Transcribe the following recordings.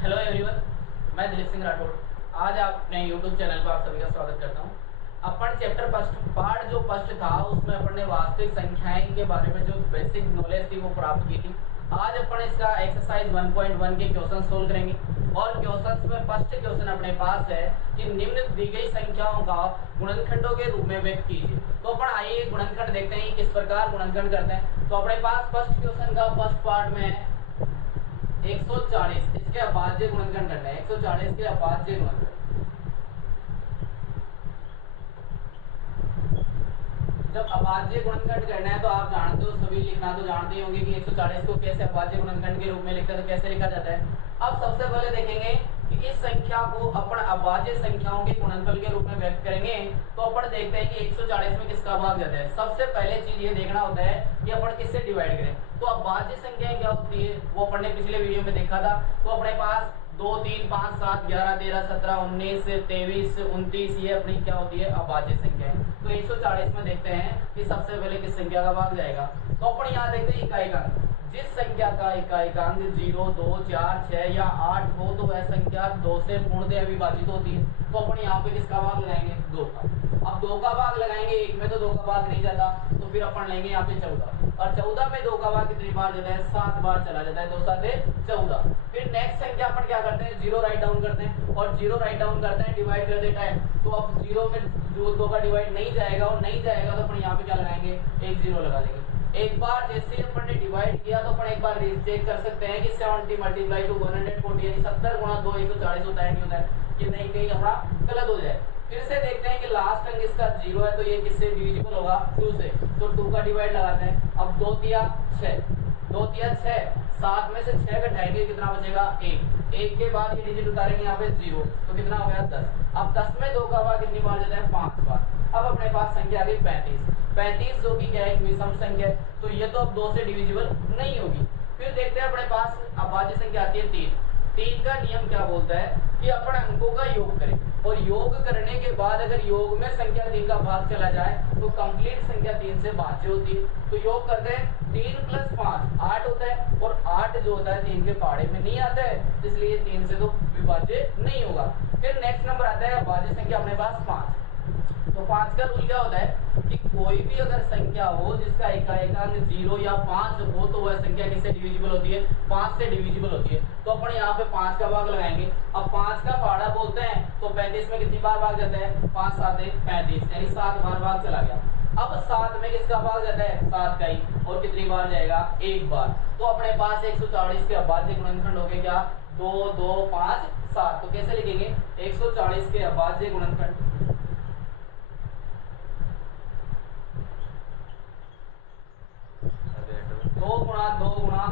Hello everyone, मैं दिलीप सिंह राठौड़। आज अपने यूट्यूब चैनल पर आप सभी का स्वागत करता हूं। अपन चैप्टर फर्स्ट पार्ट जो फर्स्ट था उसमें अपन ने वास्तविक संख्याएं के बारे में जो बेसिक नॉलेज थी वो प्राप्त की थी। आज अपन इसका एक्सरसाइज 1.1 के क्वेश्चन सोल्व करेंगे और क्वेश्चंस में फर्स्ट क्वेश्चन अपने पास है कि निम्न दी गई संख्याओं का गुणनखंडों के रूप में व्यक्त कीजिए। तो अपन आइए गुणनखंड देखते हैं किस प्रकार गुणनखंड करते हैं। तो अपने पास फर्स्ट क्वेश्चन का फर्स्ट पार्ट में 140 इसके अभाज्य गुणनखंड करना है। 140 के अभाज्य गुणनखंड, जब अभाज्य गुणनखंड करना है तो आप जानते हो, सभी लिखना तो जानते ही होंगे कि 140 को कैसे अभाज्य गुणनखंड के रूप में लिखते हैं, तो कैसे लिखा जाता है। अब सबसे पहले देखेंगे कि इस संख्या को अपन अभाज्य संख्याओं के गुणनफल के रूप में व्यक्त करेंगे। तो अपन देखते हैं कि 140 में किसका भाग जाता है। सबसे पहले चीज ये देखना होता है कि अपन किससे डिवाइड करें। तो अभाज्य संख्याएं क्या होती है वो अपन ने पिछले वीडियो में देखा था। तो अपने पास 2, 3, 5, 7, 11, 13, 17, 19, 23, 29 ये अपनी क्या होती है अभाज्य संख्याएं। तो 140 में देखते हैं कि सबसे पहले किस संख्या का भाग जाएगा। तो अपन यहाँ देखते हैं इकाई का, जिस संख्या का इकाई का अंक 0, 2, 4, 6 या 8 हो तो वह संख्या 2 से पूर्णतः विभाजित होती है। तो अपन यहाँ पे किसका भाग लगाएंगे, 2 का। अब 2 का भाग लगाएंगे, एक में तो 2 का भाग नहीं जाता, तो फिर अपन लेंगे यहाँ पे 14, और 14 में 2 का भाग कितनी बार जाता है, 7 बार चला जाता है। 2 7 14। फिर नेक्स्ट संख्या अपन क्या करते हैं, 0 राइट डाउन करते हैं, और 0 राइट डाउन करते हैं, डिवाइड कर देता है। तो अब 0 में जो 2 का डिवाइड नहीं जाएगा और नहीं जाएगा तो अपन यहाँ पे क्या लगाएंगे, एक 0 लगा देंगे। एक बार जैसे अपन ने डिवाइड किया तो अपन एक बार चेक कर सकते हैं कि 70 मल्टीप्लाई टू 140 यानी 70 गुणा 2 140 होता है, नहीं होता है, कि नहीं कहीं अपना गलत हो जाए। फिर से देखते हैं कि लास्ट अंक इसका 0 है तो ये किससे डिविजिबल होगा, 2 से। तो 2 का डिवाइड लगाते हैं। अब 2 तिया 6, 2 तिया 6, 7 में से 6 घटाएंगे कितना बचेगा, 1। 1 के बाद ये डिजिट उतारेंगे यहाँ पे 0, तो कितना हो गया 10। अब 10 में 2 का भाग कितनी बार जाता है, 5 बार। अब अपने पास संख्या आ गई 35। 35 जो कि क्या है, एक विषम संख्या है, तो ये तो अब 2 से डिविजिबल नहीं होगी। फिर देखते हैं अपने पास अभाज्य संख्या आती है 3। 3 का नियम क्या बोलता है कि अपन अंकों का योग करें, और योग करने के बाद अगर योग में संख्या 3 का भाग चला जाए तो कंप्लीट संख्या 3 से भाज्य होती है। तो योग करते हैं, 3 + 5 8 होता है, और 8 जो होता है 3 के पहाड़े में नहीं आता है, इसलिए 3 से तो विभाज्य नहीं होगा। फिर नेक्स्ट नंबर आता है अभाज्य संख्या अपने पास 5। तो 5 का रूल क्या होता है कि कोई भी अगर संख्या हो जिसका इकाई का अंक 0 या 5 हो तो वह संख्या किससे डिविजिबल होती है, 5 से डिविजिबल होती है। तो अपन यहाँ पे 5 का भाग लगाएंगे। अब 5 का पहाड़ा बोलते हैं तो 35 में कितनी बार भाग जाता है, 5 7 35, यानी 7 बार भाग चला गया। अब 7 में किसका भाग जाता है, 7 का ही, और कितनी बार जाएगा, 1 बार। तो अपने पास 140 के अभाज्य गुणनखंड हो गए क्या, 2 2 5 7। तो कैसे लिखेंगे, 140 के अभाज्य गुणनखंड 2 गुणा 2 गुणा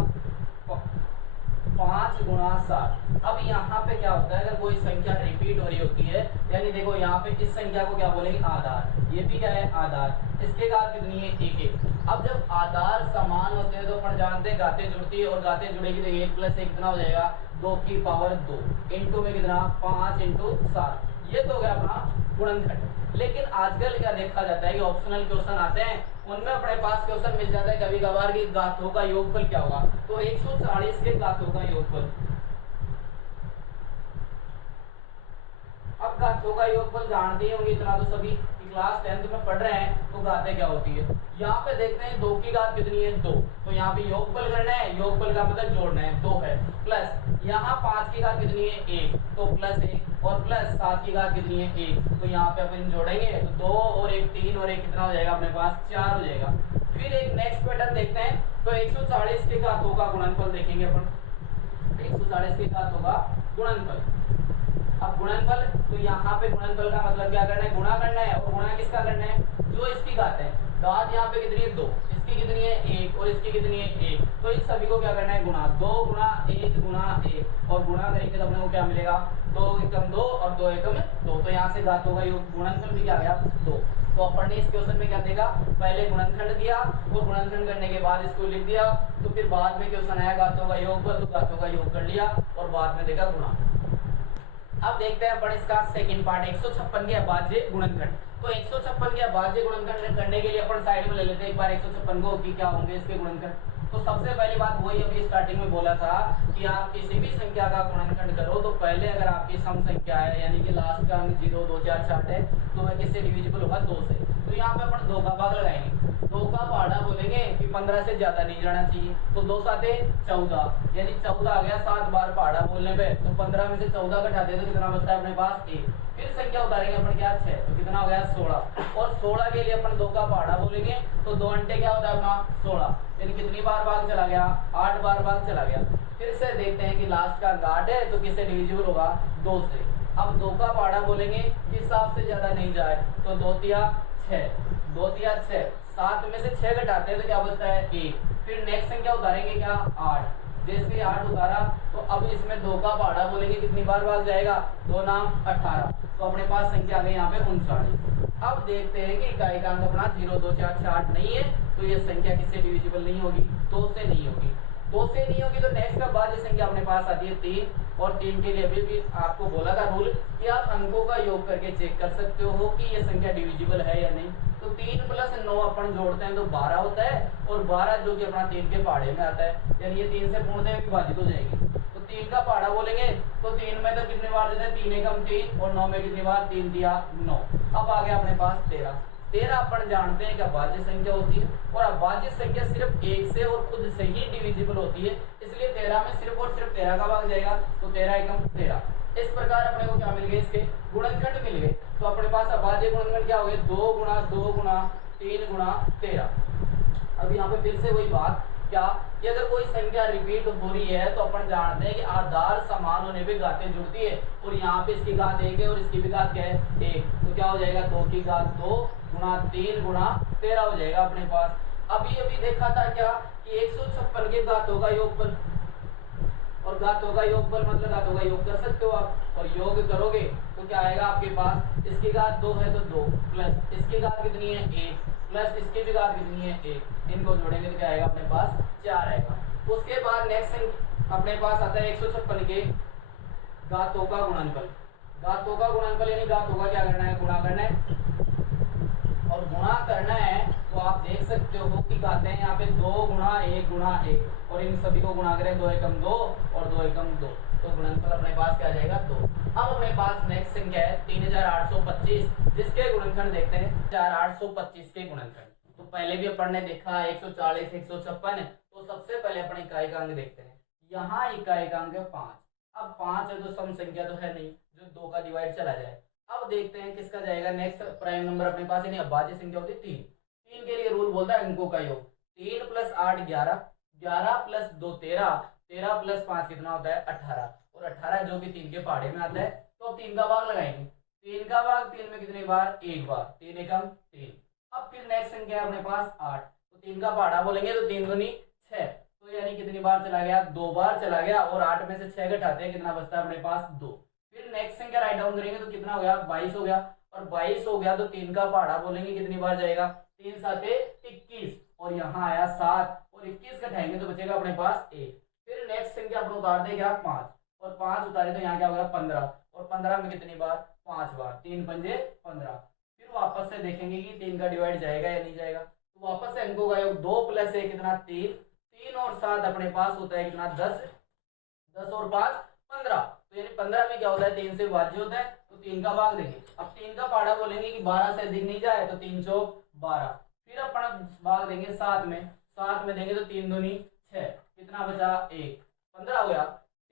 5 गुणा 7। अब यहाँ पे क्या होता है, अगर कोई संख्या रिपीट हो रही होती है, यानी देखो यहाँ पे इस संख्या को क्या बोलेंगे, आधार। ये भी क्या है, आधार। इसके घात कितनी है, 1 1। अब जब आधार समान होते हैं तो अपन जानते हैं घातें जुड़ती है, और घातें जुड़ेगी तो 1 + 1 कितना हो जाएगा, 2 की पावर 2 इंटू में कितना, 5 × 7। ये तो हो गया अपना गुणनखंड। लेकिन आजकल क्या देखा जाता है कि ऑप्शनल क्वेश्चन आते हैं, उनमें अपने पास क्वेश्चन मिल जाता है कभी कभार कि घातों का योगफल क्या होगा। तो 140 के घातों का योगफल, अब घातों का योगफल जानते ही होंगे, इतना तो सभी क्लास 10th में पढ़ रहे हैं। तो घातें क्या होती है, यहाँ पे देखते हैं 2 की घात कितनी है, 2। तो यहाँ पे योगफल करना है, योगफल का मतलब जोड़ना है, 2 है, प्लस यहाँ 5 की घात कितनी है, 1, तो +1, और प्लस 7 की घात कितनी है, 1। तो यहाँ पे अपन जोड़ेंगे तो 2 और 1 3 और 1 कितना हो जाएगा, अपने पास 4 हो जाएगा। फिर एक नेक्स्ट पैटर्न देखते हैं। तो 140 के घातों का गुणनफल देखेंगे अपन, 140 के घातों का गुणनफल। अब गुणनफल, तो यहाँ पे गुणनफल का मतलब क्या करना है, गुणा करना है, और गुणा किसका करना है, जो इसकी घात है। घात यहाँ पे कितनी है, 2, इसकी कितनी है, 1, और इसकी कितनी है, 1। तो इन सभी को क्या करना है, गुणा, 2 गुणा 1 गुणा 1, और गुणा करेंगे तो अपने को क्या मिलेगा, 2 एकम 2 और 2 एकम 2। तो यहाँ से घातों का योग गुणनफल भी क्या गया, 2। तो अपन ने इस क्वेश्चन में क्या देखा, पहले गुणनखंड दिया, वो गुणनखंड करने के बाद इसको लिख दिया, तो फिर बाद में क्वेश्चन आया घातों का योगफल, तो घातों का योग कर लिया, और बाद में देखा गुणा। अब देखते हैं अपन इसका सेकंड पार्ट, 156 के अभाज्य गुणनखंड। तो 156 के अभाज्य गुणनखंड करने के लिए अपन साइड में ले लेते हैं एक बार 156 को कि क्या होंगे इसके गुणनखंड। तो सबसे पहली बात वही अभी स्टार्टिंग में बोला था कि आप किसी भी संख्या का गुणनखंड करो तो पहले अगर आपकी सम संख्या है यानी कि लास्ट का अंक 0 2 4 6 है तो वह किससे डिविजिबल होगा 2 से। तो यहाँ पे अपन 2 का भाग लगाएंगे, 2 का पहाड़ा बोलेंगे कि 15 से ज्यादा नहीं जाना चाहिए, तो 2 साते 14 यानी 14 आ गया 7 बार पहाड़ा बोलने पे, तो 15 में से 14 घटाते तो कितना बचता है अपने पास 1। फिर संख्या उतारेंगे अपन क्या 6, तो कितना हो गया 16, और 16 के लिए अपन 2 का पहाड़ा बोलेंगे तो 2 अंटे क्या होता है अपना 16, यानी कितनी बार भाग चला गया 8 बार भाग चला गया। फिर से देखते हैं कि लास्ट का 8 है तो किससे डिविजिबल होगा 2 से। अब 2 का पहाड़ा बोलेंगे कि 7 से ज्यादा नहीं जाए, तो 2 तिया 6, 2 तिया 6, 7 में से 6 घटाते हैं तो क्या बचता है 1। फिर नेक्स्ट संख्या उतारेंगे क्या 8, जैसे 8 उतारा तो अब इसमें 2 का पहाड़ा बोलेंगे कितनी बार भाग जाएगा 2 नाम 18, तो अपने पास संख्या आ गई यहाँ पे 39। अब देखते हैं कि इकाई का अंक अपना 0 2 4 6 8 नहीं है, तो ये संख्या किससे डिविजिबल नहीं होगी 2 से नहीं होगी। 2 से नहीं होगी तो नेक्स्ट का बाद संख्या अपने पास आती है 3, और 3 के लिए अभी भी आपको बोला था रूल कि आप अंकों का योग करके चेक कर सकते हो कि ये संख्या डिविजिबल है या नहीं। तो 3 प्लस 9 अपन जोड़ते हैं तो 12 होता है, और 12 जो कि अपना 3 के पहाड़े में आता है, यानी ये 3 से पूर्णतः विभाजित हो जाएगी। तो 3 का पहाड़ा बोलेंगे तो 3 में तो कितनी बार देते हैं 3 एकम 3, और 9 में कितनी बार 3 दिया 9। अब आ गया अपने पास 13। 13 अपन जानते हैं कि अभाज्य संख्या होती है, और अभाज्य संख्या सिर्फ 1 से और खुद से ही डिविजिबल होती है, इसलिए 13 में सिर्फ और सिर्फ 13 का भाग जाएगा, तो 13 एकम 13। इस प्रकार अपने को क्या मिल गए इसके गुणनखंड मिल गए। तो अपने पास अभाज्य गुणनखंड क्या हो गए 2 गुणा 2 गुणा 3 गुणा 13। अब यहाँ पे फिर से वही बात क्या कि अगर कोई संख्या रिपीट हो रही है तो अपन जानते हैं कि आधार समान होने पे घातें जुड़ती है, और यहाँ पे इसकी घात 1 है और इसकी भी घात क्या है 1, तो क्या हो जाएगा 2 की घात 2 गुणा 3 गुणा 13 हो जाएगा अपने पास। अभी अभी देखा था क्या कि 156 के घातों का योगफल, और घातों का योगफल मतलब घातों का योग कर सकते हो आप, और योग करोगे तो क्या आएगा आपके पास इसकी घात 2 है तो 2 प्लस इसकी घात कितनी है 1 प्लस इसकी भी घात कितनी है 1, इनको जोड़ेंगे तो क्या आएगा अपने पास 4 आएगा। उसके बाद नेक्स्ट अपने पास आता है 156 के घातों का गुणनफल। घातों का गुणनफल यानी घातों का क्या करना है गुणा करना है, और गुणा करना है तो आप देख सकते हो कि घातें यहाँ पे 2 गुणा 1 गुणा 1, और इन सभी को गुणा करें 2 एकम 2 और 2 एकम 2, तो गुणनफल अपने पास क्या आ जाएगा 2। अब अपने पास नेक्स्ट संख्या है 3825, जिसके गुणनखंड देखते हैं 4825 के गुणनखंड। तो पहले भी अपन ने देखा 140 156, तो सबसे पहले अपन इकाई का अंक देखते हैं। यहाँ इकाई का अंक है 5। अब 5 है तो सम संख्या तो है नहीं जो 2 का डिवाइड चला जाए। अब देखते हैं किसका जाएगा नेक्स्ट प्राइम नंबर अपने पास, यानी अभाज्य संख्या होती है 3। 3 के लिए रूल बोलता है अंकों का योग, 3 प्लस 8 11, 11 प्लस 2 13, 13 प्लस 5 कितना होता है 18, और 18 जो कि 3 के पहाड़े में आता है, तो अब 3 का भाग लगाएंगे। 3 का भाग 3 में कितनी बार 1 बार, 3 एकम 3। अब फिर नेक्स्ट संख्या है अपने पास 8, तो 3 का पहाड़ा बोलेंगे तो 3 दूनी 6, तो यानी कितनी बार चला गया 2 बार चला गया, और 8 में से 6 घटाते हैं कितना बचता है अपने पास 2। फिर नेक्स्ट संख्या राइट डाउन करेंगे तो कितना हो गया 22 हो गया, और 22 हो गया तो 3 का पहाड़ा बोलेंगे कितनी बार जाएगा 3 साते 21, और यहाँ आया 7, और 21 घटाएंगे तो बचेगा अपने पास 1। फिर नेक्स्ट संख्या अपन उतार देगा 5, और 5 उतारे तो यहाँ क्या होगा 15, और 15 में कितनी बार 5 बार, 3 पंजे 15। फिर वापस से देखेंगे कि 3 का डिवाइड जाएगा या नहीं जाएगा, तो वापस से अंकों का योग 2 प्लस 1 कितना 3, 3 और 7 अपने पास होता है कितना 10, 10 और 5 15, तो यानी 15 में क्या होता है 3 से विभाज्य होता है, तो 3 का भाग देंगे। अब 3 का पहाड़ा बोलेंगे कि 12 से अधिक नहीं जाए, तो 3 चौक 12। फिर अपन भाग देंगे 7 में, 7 में देंगे तो 3 दूनी 6, कितना बचा 1, 15 हो गया,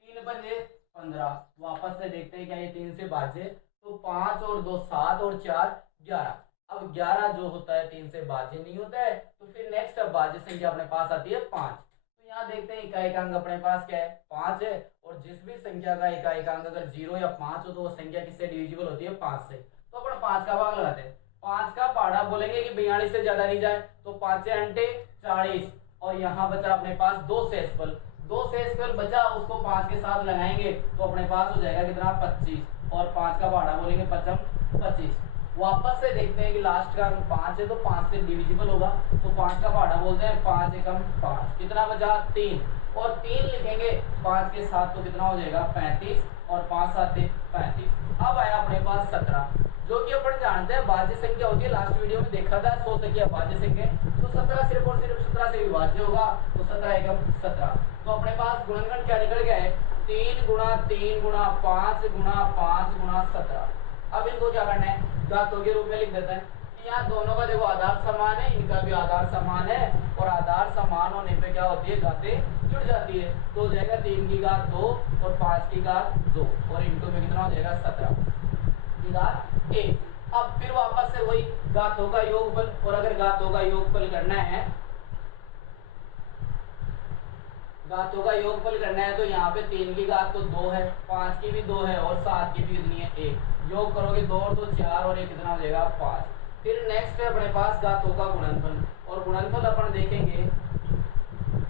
3 पंजे 15। वापस से देखते हैं क्या ये 3 से भाज्य, तो 5 और 2 7 और 4 11। अब 11 जो होता है 3 से भाज्य नहीं होता है, तो फिर नेक्स्ट अब भाज्य संख्या अपने पास आती है 5। तो यहाँ देखते हैं इकाई का अंक अपने पास क्या है 5 है, और जिस भी संख्या का इकाई का अंक अगर 0 या 5 हो तो वो संख्या किससे डिविजिबल होती है 5 से। तो अपन 5 का भाग लगाते हैं। 5 का पहाड़ा बोलेंगे कि 42 से ज्यादा नहीं जाए, तो 5 अंटे 40, और यहाँ बचा अपने पास 2 शेषफल, 2 शेषफल बचा उसको 5 के साथ लगाएंगे तो अपने पास हो जाएगा कितना 25, और 5 का पहाड़ा बोलेंगे 5 25। वापस से देखते हैं कि लास्ट का अंक 5 है तो 5 से डिविजिबल होगा, तो 5 का पहाड़ा बोलते हैं 5 एकम 5, कितना बचा 3, और 3 लिखेंगे 5 के साथ तो कितना हो जाएगा 35, और 5 सात 35। अब आया अपने पास 17। जो कि अपन जानते हैं भाज्य संख्या होती है, लास्ट वीडियो में देखा था 100 तक की अभाज्य संख्या, तो 17 सिर्फ और सिर्फ 17 से विभाज्य होगा, तो 17 एकम 17। तो अपने पास गुणनखंड क्या निकल गया है, 3 गुणा 3 गुणा 5 गुणा 5 गुणा 17। अब इनको क्या करना है, घातों के रूप में लिख देते हैं। यहाँ दोनों का देखो आधार समान है, इनका भी आधार समान है, और आधार समान होने पे क्या होती है, घातें जुड़ जाती है। तो हो जाएगा 3 की घात 2 और 5 की घात 2, और इनटू में कितना हो जाएगा 17 की घात 1। अब फिर वापस से वही घातों का योगफल, और अगर घातों का योगफल करना है, घातों का योगफल करना है, तो यहाँ पे 3 की घात तो 2 है, 5 की भी 2 है, और 7 की भी कितनी है 1। योग करोगे 2 और 2 4, और ये कितना हो जाएगा 5। फिर नेक्स्ट है अपने पास घातों का गुणनफल, और गुणनफल अपन देखेंगे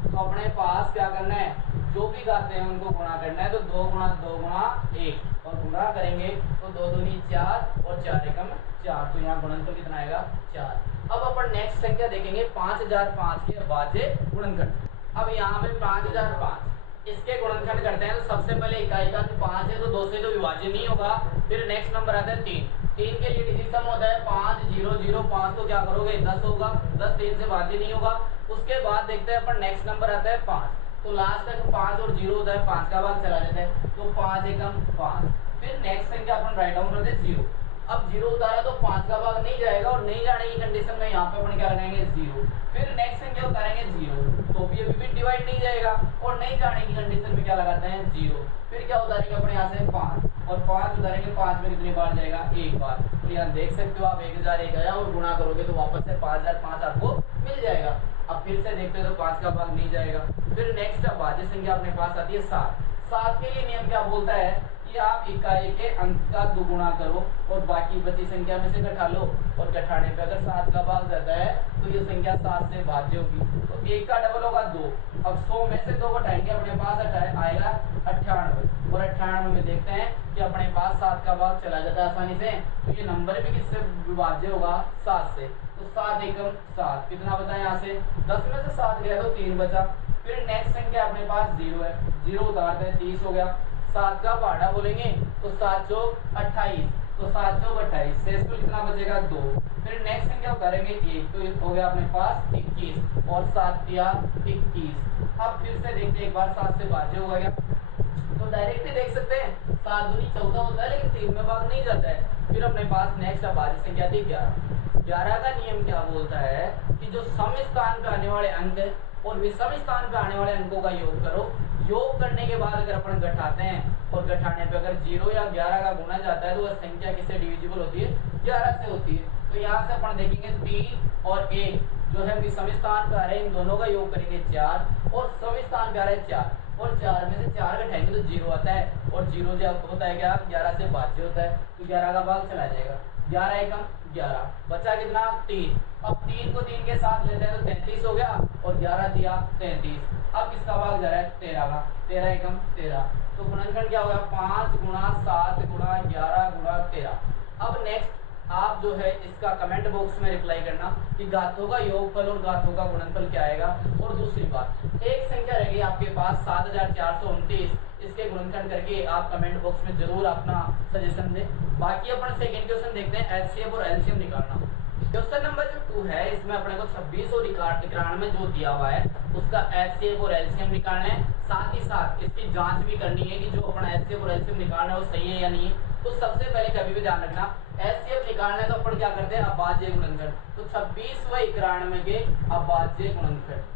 तो अपने पास क्या करना है, जो भी घाते हैं उनको गुणा करना है, तो 2 गुणा 2 गुणा 1, और गुणा करेंगे तो 2 दूनी 4 और 4 एकम 4, तो यहाँ गुणनफल कितना आएगा 4। अब अपन नेक्स्ट संख्या देखेंगे 5005 के अभाज्य गुणनखंड। अब यहाँ पे 5005 इसके गुणनखंड करते हैं, तो सबसे पहले इकाई का 5 है, तो 2 से तो विभाज्य नहीं होगा। फिर नेक्स्ट नंबर आता है 3 के लिए डिजिट सम होता है 5 0 0 5, तो क्या करोगे 10 होगा, 10 3 से भाज्य नहीं होगा। उसके बाद देखते हैं अपन नेक्स्ट नंबर आता है 5, तो लास्ट तक 5 और 0 होता है, 5 का भाग चला जाता है, तो 5 एकम 5। फिर नेक्स्ट संख्या अपन राइट डाउन करते हैं 0। अब 0 उतारा तो 5 का भाग नहीं जाएगा, और नहीं जाने की कंडीशन में यहाँ पे अपन क्या लगाएंगे 0। फिर नेक्स्ट संख्या उतारेंगे 0, तो भी अभी भी डिवाइड नहीं जाएगा, और नहीं जाने की कंडीशन में क्या लगाते हैं 0। फिर क्या उतारेंगे अपने यहाँ से 5, और 5 उतारेंगे, 5 में कितनी बार जाएगा 1 बार। तो यहाँ देख सकते हो आप 1001 आया, और गुणा करोगे तो वापस से 5005 आपको मिल जाएगा। अब फिर से देखते हो तो 5 का भाग नहीं जाएगा। फिर नेक्स्ट अभाज्य संख्या अपने पास आती है 7। 7 के लिए नियम क्या बोलता है कि आप इकाई के अंक का दुगुना करो, और बाकी बची संख्या में से घटा लो, और घटाने पे अगर 7 का भाग जाता है तो ये संख्या 7 से भाज्य होगी, तो 1 का डबल होगा 2। अब 100 में से 2 घटाएंगे, अपने पास आएगा 98, और 98 में देखते हैं कि अपने पास 7 का भाग चला जाता है आसानी से, तो ये नंबर भी किससे विभाज्य होगा 7 से। तो 7 एकम 7, कितना बचा यहाँ से 10 में से 7 गया तो 3 बचा। फिर नेक्स्ट संख्या अपने पास 0 है, 0 उतारते हैं 30 हो गया। 7 का पहाड़ा बोलेंगे तो 7 चौक 28, तो 7 चौक 28, शेषफल कितना बचेगा 2। फिर नेक्स्ट संख्या करेंगे 1, तो हो गया अपने पास 21, और 7 या 21। अब फिर से देखते हैं एक बार 7 से भाज्य होगा क्या, तो डायरेक्टली देख सकते हैं 7 दूनी 14 होता है, लेकिन 3 में भाग नहीं जाता है। फिर अपने पास नेक्स्ट अभाज्य संख्या थी 11। 11 का नियम क्या बोलता है कि जो सम स्थान पे आने वाले अंक और विषम स्थान पे आने वाले अंकों का योग करो, योग करने के बाद अगर अपन घटाते हैं, और घटाने पे अगर 0 या 11 का गुना जाता है, तो वह संख्या किससे डिविजिबल होती है 11 से होती है। तो यहाँ से अपन देखेंगे 3 और 1 जो है विषम स्थान पे आ रहे हैं, इन दोनों का योग करेंगे 4, और सम स्थान पे आ रहा है 4, और 4 में से 4 घटाएंगे तो 0 आता है, और 0 जो होता है क्या 11 से भाज्य होता है, तो 11 का भाग चला जाएगा। 11 एकम 11, बचा कितना 3। अब 3 को 3 के साथ लेते हैं तो 33 हो गया, और 11 दिया 33। अब किसका भाग जा रहा है 13 का, 13 एकम 13। तो गुणनखंड क्या होगा 5 गुणा 7 गुणा 11 गुणा 13। अब नेक्स्ट आप जो है इसका कमेंट बॉक्स में रिप्लाई करना कि घातों का योगफल और घातों का गुणनफल क्या आएगा। और दूसरी बात, एक संख्या रहेगी आपके पास 7429, इसके गुणनखंड करके आप कमेंट बॉक्स में जरूर अपना सजेशन दें। बाकी अपन सेकंड क्वेश्चन देखते हैं, एचसीएफ और एलसीएम निकालना। क्वेश्चन नंबर जो 2 है, इसमें अपने को 26 और 91 जो दिया हुआ है उसका एचसीएफ और एलसीएम निकालना है। साथ ही साथ इसकी जांच भी करनी है कि जो अपना एचसीएफ और एलसीएम निकालना है वो सही है या नहीं है। तो सबसे पहले कभी भी ध्यान रखना, एचसीएफ निकालना है तो अपन क्या करते हैं अभाज्य गुणनखंड, तो 26 व 91 के अभाज्य गुणनखंड।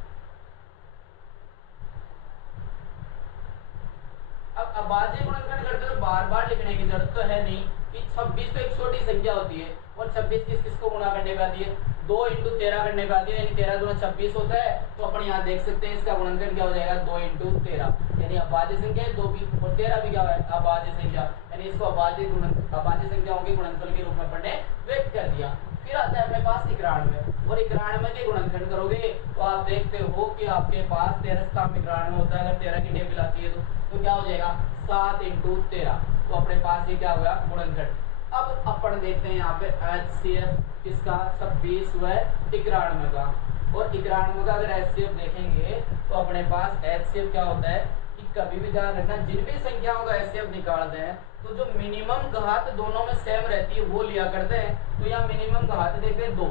अब अभाज्य गुणनखंड करते तो बार बार लिखने की जरूरत तो है नहीं कि 26 तो एक छोटी संख्या होती है, और 26 किस किस को गुणा करने पे आती है 2 × 13 करने पे आती है, यानी 13 दूना 26 होता है। तो अपन यहाँ देख सकते हैं इसका गुणनखंड क्या हो जाएगा 2 × 13, यानी अभाज्य संख्या है 2 भी, और 13 भी क्या है अभाज्य संख्या, यानी इसको अभाज्य संख्याओं के गुणनफल के रूप में अपन ने व्यक्त कर दिया। फिर आता है अपने पास 91, और 91 के गुणनखंड करोगे तो आप देखते हो कि आपके पास 13 स्थान 91 होता है। अगर 13 की टेबल आती है तो क्या हो जाएगा 7 × 13, तो अपने पास ये क्या होगा गुणनखंड। अब अपन देखते हैं यहाँ पे एचसीएफ किसका 26 व 91 का, और 91 का अगर एचसीएफ देखेंगे तो अपने पास एचसीएफ क्या होता है कि कभी भी ध्यान रखना, जिन भी संख्याओं का एचसीएफ निकालते हैं तो जो मिनिमम घात दोनों में सेम रहती है वो लिया करते हैं। तो यहाँ मिनिमम घात देखते हैं 2,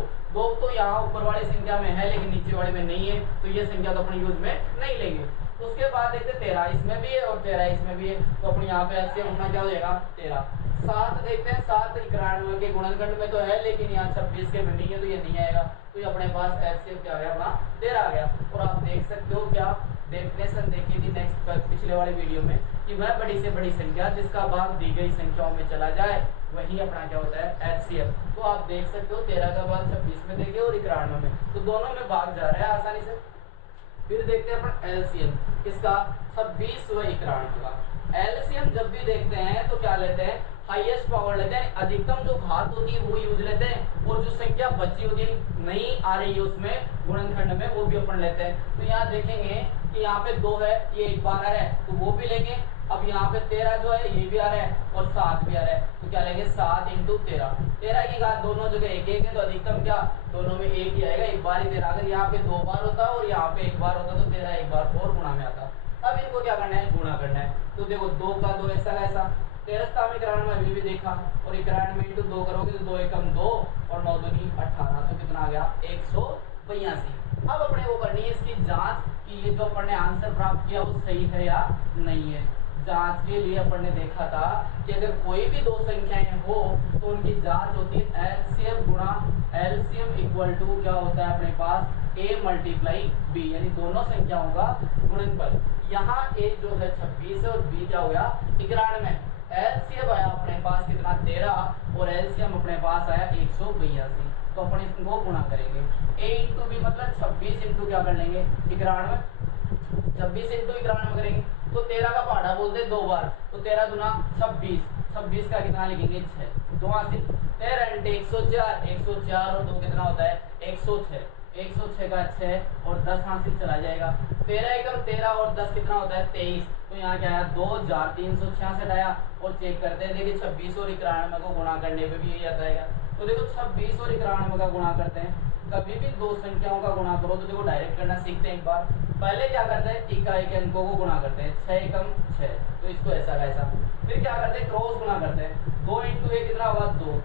तो यहाँ ऊपर वाली संख्या में है लेकिन नीचे वाले में नहीं है, तो ये संख्या तो अपने यूज में नहीं लेंगे। उसके बाद देखते 13 इसमें भी है और 13 इसमें भी है, तो अपने यहाँ पे एचसीएफ अपना क्या हो जाएगा 13। 7 देखते हैं, 7 91 के गुणनखंड में तो है लेकिन यहाँ 26 के में नहीं है, तो ये नहीं आएगा, तो ये अपने पास एचसीएफ क्या आ गया अपना 13 आ गया। और आप देख सकते हो क्या डेफिनेशन देखी थी नेक्स्ट पिछले वाले वीडियो में कि वह बड़ी से बड़ी संख्या जिसका भाग दी गई संख्याओं में चला जाए वही अपना क्या होता है एचसीएफ। तो आप देख सकते हो 13 का भाग 26 में देंगे और 91 में, तो दोनों में भाग जा रहा है आसानी से। फिर देखते हैं अपन एलसीएम किसका 26 व 91 का। एलसीएम जब भी देखते हैं तो क्या लेते हैं हाईएस्ट पावर लेते हैं, अधिकतम जो घात होती है वो यूज लेते हैं, और जो संख्या बची होती है नहीं आ रही है उसमें गुणनखंड में वो भी अपन लेते हैं। तो यहाँ देखेंगे कि यहाँ पे 2 है, ये 12 है तो वो भी लेंगे। अब यहाँ पे 13 जो है ये भी आ रहा है और 7 भी आ रहा है, तो क्या लेंगे 7 × 13। 13 की घात दोनों जगह 1 है तो अधिकतम क्या दोनों में 1 ही आएगा, एक बार ही 13। अगर यहाँ पे 2 बार होता और यहाँ पे 1 बार होता तो 13 एक बार और गुणा में आता। अब इनको क्या करना है गुणा करना है, तो देखो 2 का 2 ऐसा ऐसा 13 में 91 अभी भी देखा, और 91 में × 2 करोगे तो 2 एकम 2 और 9 दूनी 18, तो कितना आ गया 182। अब अपने वो करनी है इसकी जांच कि ये जो अपन ने आंसर प्राप्त किया वो सही है या नहीं है। जांच के लिए अपन ने देखा था कि अगर कोई भी 2 संख्याएं हो तो उनकी जांच होती है एचसीएफ गुणा एलसीएम इक्वल टू क्या होता है अपने पास a × b, यानी दोनों संख्याओं का गुणनफल। यहाँ a जो है 26 और b क्या हो गया 91। एलसीएम आया अपने पास कितना 13 और एलसीएम अपने पास आया 182, तो अपन इसको गुणा करेंगे। a × b मतलब 26 × क्या कर लेंगे 91, 26 × 91 करेंगे तो 13 का पहाड़ा बोलते हैं 2 बार, तो 13 दूना 26, 26 का कितना लिखेंगे 6, 2 हासिल 13 × 104, 104 और 2 कितना होता है 106, 106 का 6 और 10 हासिल चला जाएगा। 13 एकम 13 और 10 कितना होता है 23, तो यहाँ क्या आया 2366 आया। और चेक करते हैं देखिए 26 और 91 को गुणा करने पे भी यही आता है। तो देखो 26 और 91 का गुणा करते हैं, कभी भी 2 संख्याओं का गुणा करो तो देखो डायरेक्ट करना सीखते हैं एक बार। पहले क्या करते हैं इकाई के अंकों को गुणा करते हैं, 6 एकम 6, तो इसको ऐसा कैसा। फिर क्या करते हैं क्रॉस गुणा करते हैं, 2 × 1 कितना हुआ 2,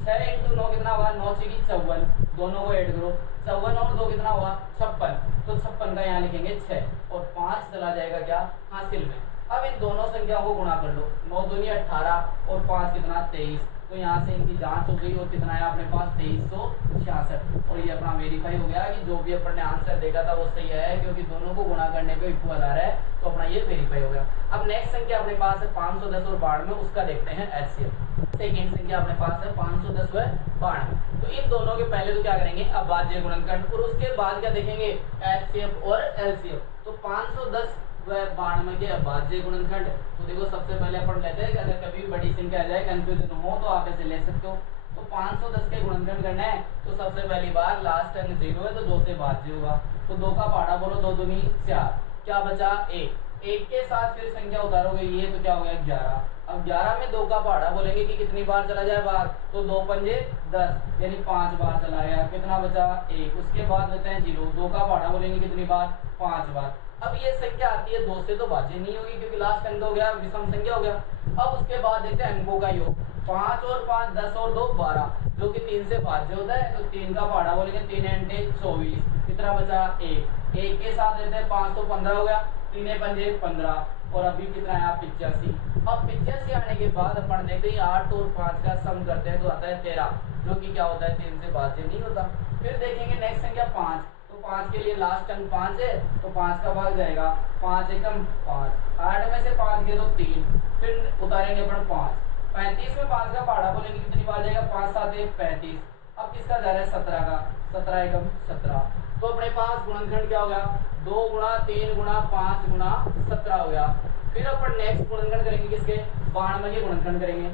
6 × 9 कितना हुआ 9 × 6 54, दोनों को ऐड करो 54 और 2 कितना हुआ 56, तो 56 का यहाँ लिखेंगे 6 और 5 चला जाएगा क्या हासिल में। अब इन दोनों संख्याओं को गुणा कर लो, 9 दूनी 18 और 5 कितना 23, तो यहाँ से इनकी जांच हो गई और कितना है अपने पास 2366, और ये अपना वेरीफाई हो गया कि जो भी अपन ने आंसर देखा था वो सही है, क्योंकि दोनों को गुणा करने पे इक्वल आ रहा है, तो अपना ये वेरीफाई हो गया। अब नेक्स्ट संख्या अपने पास है 510 और 92, उसका देखते हैं एचसीएफ। सेकेंड संख्या अपने पास है 510 व 92, तो इन दोनों के पहले तो क्या करेंगे अभाज्य गुणनखंड, और उसके बाद क्या देखेंगे एचसीएफ और एलसीएफ। तो 510 व 92 के अभाज्य गुणनखंड, तो देखो सबसे पहले अपन लेते हैं कि अगर कभी बड़ी संख्या आ जाए कंफ्यूजन हो तो आप ऐसे ले सकते हो। तो 510 के गुणनखंड करना है तो सबसे पहली बार लास्ट अंक 0 है तो 2 से भाज्य होगा, तो 2 का पहाड़ा बोलो 2 दूनी 4, क्या बचा 1, 1 के साथ फिर संख्या उतारोगे ये तो क्या हो गया 11। अब 11 में 2 का पहाड़ा बोलेंगे कि कितनी बार चला जाए बाहर, तो 2 पंजे 10 यानी 5 बार चला गया, कितना बचा 1। उसके बाद लेते हैं 0, 2 का पहाड़ा बोलेंगे कितनी बार 5 बार। अब ये संख्या आती है 2 से तो भाज्य नहीं होगी क्योंकि लास्ट अंक हो गया विषम संख्या हो गया। अब उसके बाद देखते हैं अंकों का योग, 5 और 5 10 और 2 12, जो कि 3 से भाज्य होता है, तो 3 का पहाड़ा बोलेंगे 3 × 24, कितना बचा 1, 1 के साथ लेते हैं 5 तो 15 हो गया, 3 पंजे 15 और अभी कितना है 85। अब 85 आने के बाद अपन देखते हैं 8 और 5 का सम करते हैं तो आता है 13, जो कि क्या होता है 3 से भाज्य नहीं होता। फिर देखेंगे नेक्स्ट संख्या 5, तो 5 के लिए लास्ट अंक 5 है तो 5 का भाग जाएगा 5 एकम 5, 8 में से 5 गए तो 3, फिर उतारेंगे अपन 5, 35 में 5 का पहाड़ा बोलेंगे कितनी बार जाएगा 5 7 1 35। अब किसका जा रहा है 17 का, 17 एकम 17, तो अपने पास गुणनखंड क्या हो गया 2 × 3 × 5 × 17 हो गया। फिर अपन नेक्स्ट गुणनखंड करेंगे किसके 92 के गुणनखंड करेंगे।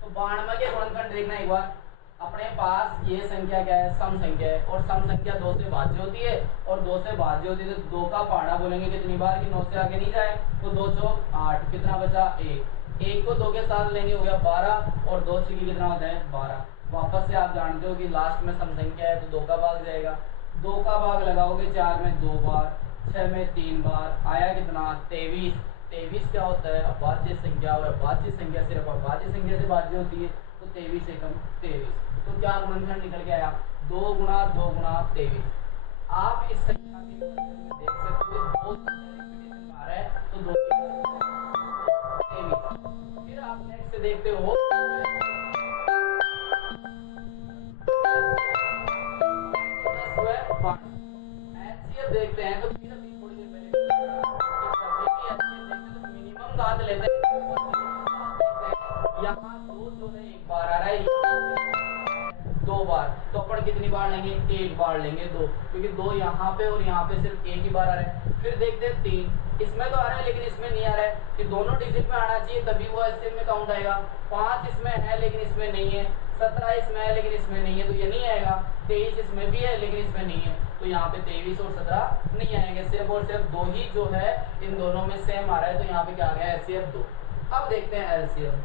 तो 92 के गुणनखंड देखना एक बार, अपने पास ये संख्या क्या है सम संख्या है, और सम संख्या 2 से भाज्य होती है, और 2 से भाज्य होती है तो 2 का पहाड़ा बोलेंगे कितनी बार कि 9 से आगे नहीं जाए, तो 2 चौक 8, कितना बचा 1, 1 को 2 के साथ लेंगे हो गया 12 और 2 छीकी कितना होता है 12। वापस से आप जानते हो कि लास्ट में सम संख्या है तो 2 का भाग जाएगा, 2 का भाग लगाओगे 4 में 2 बार, 6 में 3 बार आया कितना 23। 23 क्या होता है अभाज्य संख्या, और अभाज्य संख्या सिर्फ अभाज्य संख्या से भाज्य होती है, तो 23 एकम 23। तो क्या गुणनखंड निकल के आया 2 गुणा 2 गुणा 23। आप इस संख्या के गुणनखंड में देख सकते हो 2 रिपीटेशन आ रहा है, तो 2 23। फिर आप नेक्स्ट देखते हो एचसीएफ देखते हैं, तो फिर अभी थोड़ी देर पहले मिनिमम घात लेते हैं, यहाँ 2 जो है एक बार आ रहा है 2 बार, तो अपन कितनी बार लेंगे 1 बार लेंगे 2, क्योंकि 2 यहाँ पे और यहाँ पे सिर्फ 1 ही बार आ रहा है। फिर देखते हैं 3, इसमें तो आ रहा है लेकिन इसमें नहीं आ रहा है, कि दोनों डिजिट में आना चाहिए तभी वो एचसीएफ में काउंट आएगा। 5 इसमें है लेकिन इसमें नहीं है, 17 इसमें है लेकिन इसमें नहीं है, तो ये नहीं आएगा। 23 इसमें भी है लेकिन इसमें नहीं है, तो यहाँ पे 23 और 17 नहीं आएंगे, सिर्फ और सिर्फ 2 ही जो है इन दोनों में सेम आ रहा है, तो यहाँ पे क्या आ गया एचसीएफ 2। अब देखते हैं एलसीएम।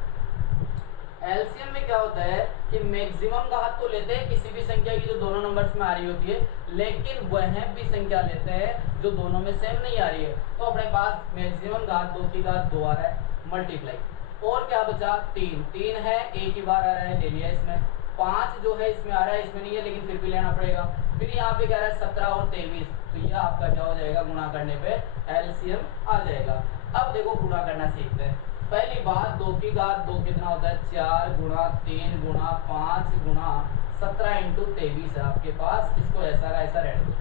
एलसीएम में क्या होता है कि मैक्सिमम घात तो लेते हैं किसी भी संख्या की जो दोनों नंबर्स में आ रही होती है, लेकिन वह भी संख्या लेते हैं जो दोनों में सेम नहीं आ रही है। तो अपने पास मैक्सिमम घात 2 की घात 2 आ रहा है मल्टीप्लाई, और क्या बचा 3 है, एक ही बार आ रहा है ले लिया इसमें। 5 जो है इसमें आ रहा है, इसमें नहीं है लेकिन फिर भी लेना पड़ेगा। फिर यहाँ पे क्या रहा है 17 और 23, तो यह आपका क्या हो जाएगा गुणा करने पे एलसीएम आ जाएगा। अब देखो गुणा करना सीखते हैं। पहली बात 2 की घात 2 कितना होता है 4 गुणा 3 गुणा 5 गुणा 17 इंटू 23 है आपके पास, इसको ऐसा का ऐसा रहने दो।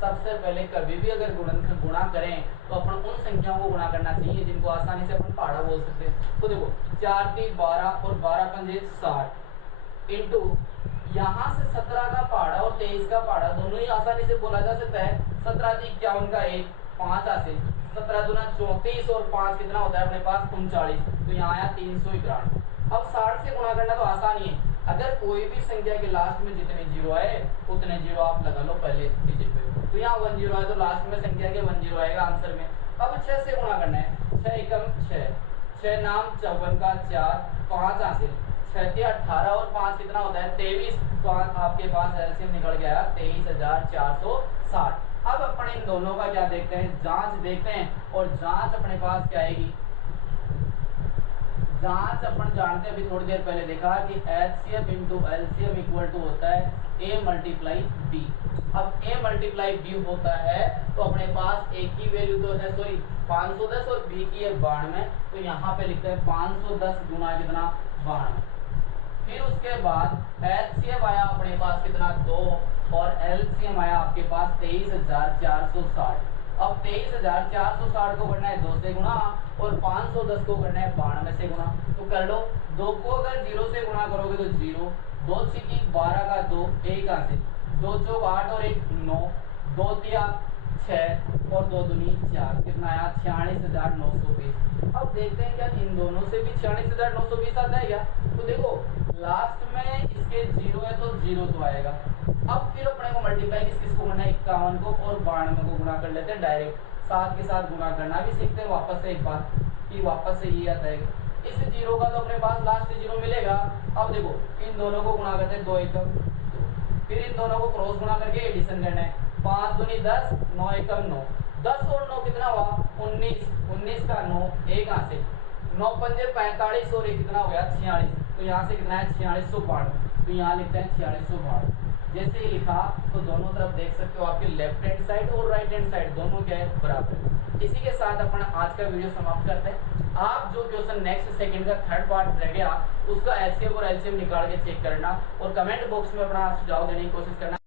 सबसे पहले कभी भी अगर गुणा करें तो अपन उन संख्याओं को गुणा करना चाहिए जिनको आसानी से अपन पहाड़ा बोल सकते हैं। तो देखो 4 3 12 और 12 पंजे 60 इंटू यहाँ से 17 का पहाड़ा और 23 का पहाड़ा दोनों ही आसानी से बोला जा सकता है। 17 × 51 का 1 5 हासिल, 17 दूना 34 और 5 कितना होता है अपने पास 39, तो यहाँ आया 391। अब 60 से गुणा करना तो आसान ही है, अगर कोई भी संख्या के लास्ट में जितने जीरो आए उतने जीरो आप लगा लो पहले डिजिट पे, तो यहाँ 10 है तो लास्ट में संख्या के 10 आएगा आंसर में। अब 6 से गुणा करना है, 6 एकम 6, 6 नाम 54 का 4 5 हासिल, 6 × 18 और 5 कितना होता है 23, तो आपके पास एलसीएम निकल गया 23460। अब अपन इन दोनों का क्या देखते हैं, जांच देखते हैं, और जांच अपने पास क्या आएगी, जांच अपन जानते हैं अभी थोड़ी देर पहले देखा कि HCF into LCM equal to होता है a मल्टीप्लाई b। अब a मल्टीप्लाई b होता है तो अपने पास a की वैल्यू तो है सॉरी 510 और b की है 92, तो यहाँ पे लिखते हैं 510 गुना कितना 92। फिर उसके बाद एचसीएफ आया अपने पास कितना 2 और एलसीएम आया आपके पास 23460। अब 23460 को करना है 2 से गुणा और 510 को करना है 92 से गुणा, तो कर लो। 2 को अगर 0 से गुणा करोगे तो 0, 2 × 12 का 2 1 हासिल, 2 × 8 और 1 9, 2 × 6 और 2 दूनी 4, कितना आया 46920। अब देखते हैं क्या इन दोनों से भी 46920 आता है क्या, तो देखो लास्ट में इसके 0 है तो 0 तो आएगा। अब फिर अपने को मल्टीप्लाई किस को करना है 51 को और 92 को गुणा कर लेते हैं डायरेक्ट, साथ के साथ गुणा करना भी सीखते हैं वापस से एक बार कि वापस से ये आता है। इस 0 का तो अपने पास लास्ट 0 मिलेगा। अब देखो इन दोनों को गुणा करते हैं 2 एकम 2, फिर इन दोनों को क्रॉस गुणा करके एडिशन करना है, 5 दूनी 10 9 एकम 9, 10 और 9 कितना हुआ 19, 19 का 9 1 हासिल, 9 पंजे 45 और 1 कितना हो गया 46, तो यहाँ से कितना है 4692, तो यहाँ लिखते हैं 4692। जैसे ही लिखा तो दोनों तरफ देख सकते हो आपके लेफ्ट हैंड साइड और राइट हैंड साइड दोनों क्या है बराबर। इसी के साथ अपन आज का वीडियो समाप्त करते हैं। आप जो क्वेश्चन नेक्स्ट सेकंड का थर्ड पार्ट रह गया उसका एचसीएफ और एलसीएम निकाल के चेक करना और कमेंट बॉक्स में अपना सुझाव देने की कोशिश करना।